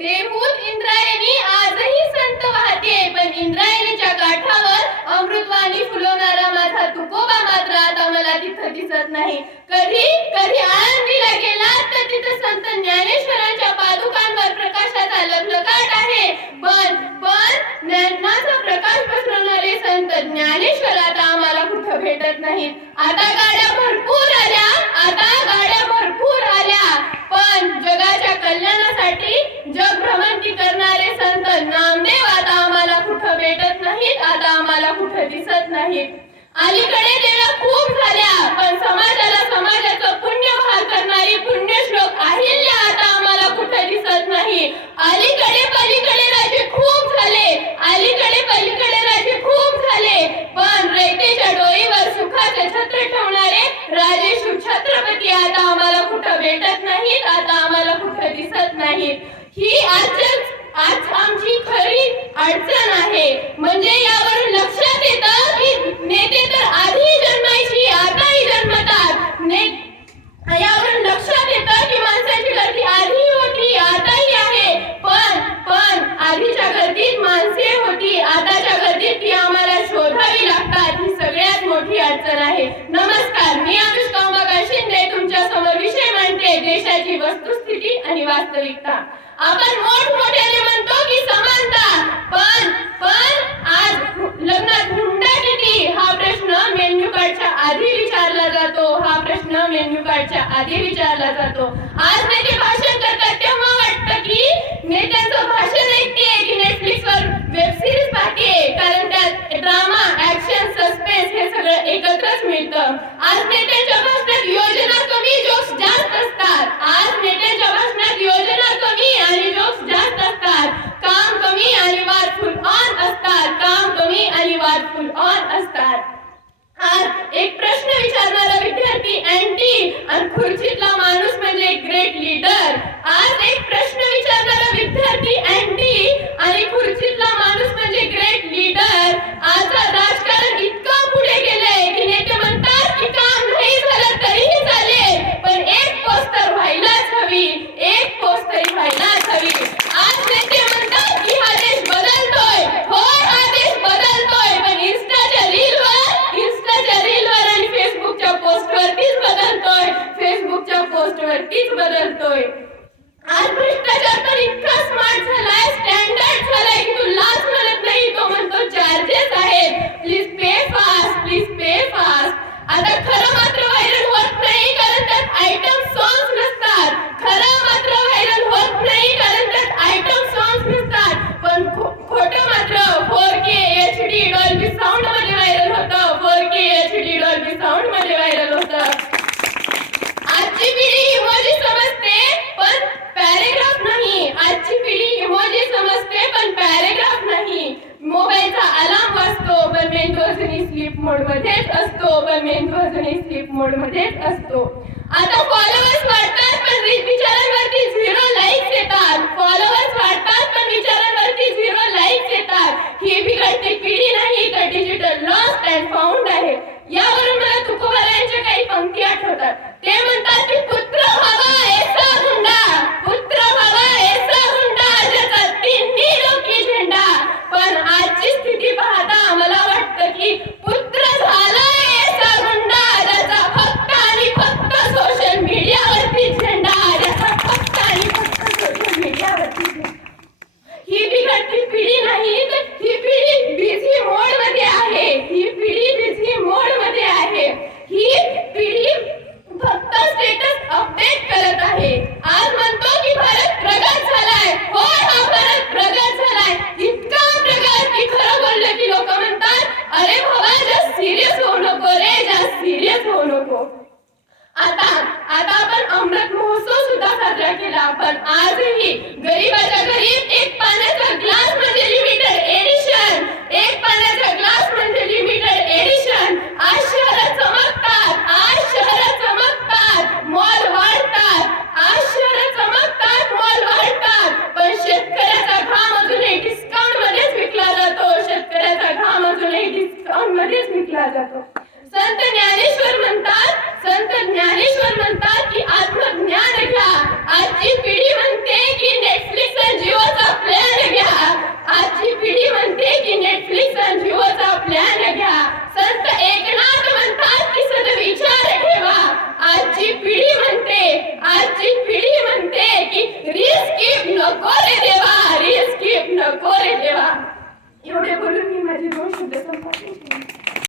देवहूत इंद्रायणी आजही संत वाहते, पण इंद्रायणीच्या काठावर अमृतवाणी फुलवणारा माझा तुकोबा मात्र आता मला तिथं दिसत नाही. कधी कधी आळंदीला गेलात तर तिथं संत ज्ञानेश्वरांच्या पादुकांवर प्रकाशाचा लखलखाट आहे, पण ज्ञानाचा प्रकाश पसरवणारे संत ज्ञानेश्वर आता आम्हाला कुठं भेटत नाहीत. आता गाड्या भरपूर आल्या, पण जगाच्या कल्याणासाठी जग भ्रमंती करणारे संत नामदेव आता आम्हाला कुठं भेटत नाहीत, आता आम्हाला कुठं दिसत नाहीत. अलीकडे देवा खूप झाल्या, पण समाजाचं पुण्य भाग करणारी पुण्यश्लोक अहिल्या आता आम्हाला कुठं दिसत नाही. अलीकडे पलीकडे राजे खूप झाले, पण रयतेच्या डोईवर सुखाचे छत्र ठेवणारे राजेशू छत्रपती आता आम्हाला कुठं भेटत नाहीत, आता आम्हाला कुठं दिसत नाहीत. ही आज आमची खरी अडचण आहे. म्हणजे यावरून लक्षात येतं की नेते तर आधी जन्मायची आताही जन्मतात. यावरून लक्षात येतं की माणसाची गर्दी आधी होती आताही आहे, पण आधीच्या गर्दीत माणसे होती, आताच्या गर्दीत ती आम्हाला शोधावी लागतात. ही सगळ्यात मोठी अडचण आहे. नमस्कार, मी अनुष्का उमाकांत शिंदे तुमच्या समोर विषय मांडते, देशाची वस्तुस्थिती आणि वास्तविकता. आपण मोठमोठ्याने म्हणतो की समानता, पण आज लग्नात हुंडा किती हा प्रश्न मेन्यू कार्डच्या आधी विचारला जातो. आज नेते भाषण करतात तेव्हा वाटतं की नेत्यांचं भाषण ऐकते की नेटफ्लिक्सवर वेब सिरीज पाहते, कारण त्यात ड्रामा, ऍक्शन, सस्पेन्स हे सगळं एकत्रच मिळतं. आज नेत्यांच्या भाषणात योजना कमी, जोक्स जास्त असतात. आणि जोक्स जास्त असतात. काम कमी आणि वाद फुल ऑन असतात. आज एक प्रश्न विचारणारा विद्यार्थी अँटी आणि खुर्चीतला माणूस म्हणजे ग्रेट लीडर. आज एक प्रश्न विचारणारा विद्यार्थी अँटी आणि खुर्चीतला माणूस म्हणजे ग्रेट लीडर. आजचं राजकारण इतकं पुढे गेलंय की नेते म्हणतात की काम नाही झालं तरीही चालेल, पण एक पोस्ट तर व्हायलाच हवी. आज नेते म्हणतात की हा देश बदलतोय. होय, हा देश बदलतोय, पण इन्स्टाच्या रीलवर आणि फेसबुकच्या पोस्टवरतीच बदलतोय. आज भ्रष्टाचार तर इतका स्मार्ट झालाय, स्टँडर्ड झालाय की तू लाच म्हणत नाही, तो म्हणतो चार्जेस आहेत. Please pay fast. आता खरं मात्र व्हायरल होत नाही कारण त्यात आयटम सॉंग्स नसतात. पण खोटं मात्र 4K HD डॉल्बी साऊंड मध्ये व्हायरल होतं. 4K HD डॉल्बी साऊंड मध्ये व्हायरल होतं. आजची पिढी इमोजी समजते पण पॅरेग्राफ नाही. मोबाईलचा अलार्म वाजतो पण मेंदू अजूनही स्लीप मोडमध्येच असतो. आता फॉलोअर्स वाढतात पण विचारांवरती 0 लाईक्स येतात. ही बिघडती पिढी नाही तर डिजिटल लॉस्ट अँड फाउंड आहे. यावरून मला तुकोबारा यांच्या काही पंक्ती आठवतात. ते म्हणतात की पुत्र व्हावा ऐसा हुंडा ज्याचा तिन्ही डोकी झेंडा. पण आजची स्थिती पाहता मला वाटतं की पुत्र झाला ऐसा हुंडा ज्याचा फक्त आणि फक्त सोशल मीडियावरती झेंडा. ही बिघडती पिढी नाही तर ही पिढी बिझी मोड मध्ये आहे. ही पिढी फक्त स्टेटस अपडेट करत आहे. आज म्हणतो की भारत प्रगत झालाय. होय, हा भारत प्रगत झालाय. इतका प्रगत की खरं बोललं की लोक म्हणतात अरे बाबा जास्त सिरियस होऊ नको. आता आपण अमृत महोत्सव सुद्धा साजरा केला, पण आजही गरीबाच्या गरीब एक पाण्याचा ग्लास म्हणजे लिमिटेड एडिशन. आज शहरं चमकतात, मॉल वाढतात, पण शेतकऱ्याचा घाम अजूनही डिस्काउंट मध्येच विकला जातो. संत ज्ञानेश्वर म्हणतात की आत्मज्ञान घ्या. आजची पिढी म्हणते की नेटफ्लिक्स आणि जिओ आजची पिढी म्हणते की रिस्किप नको रे देवा, रिस्किप नको रे देवा. एवढे बोलून मी माझे 2 शब्द संपवते.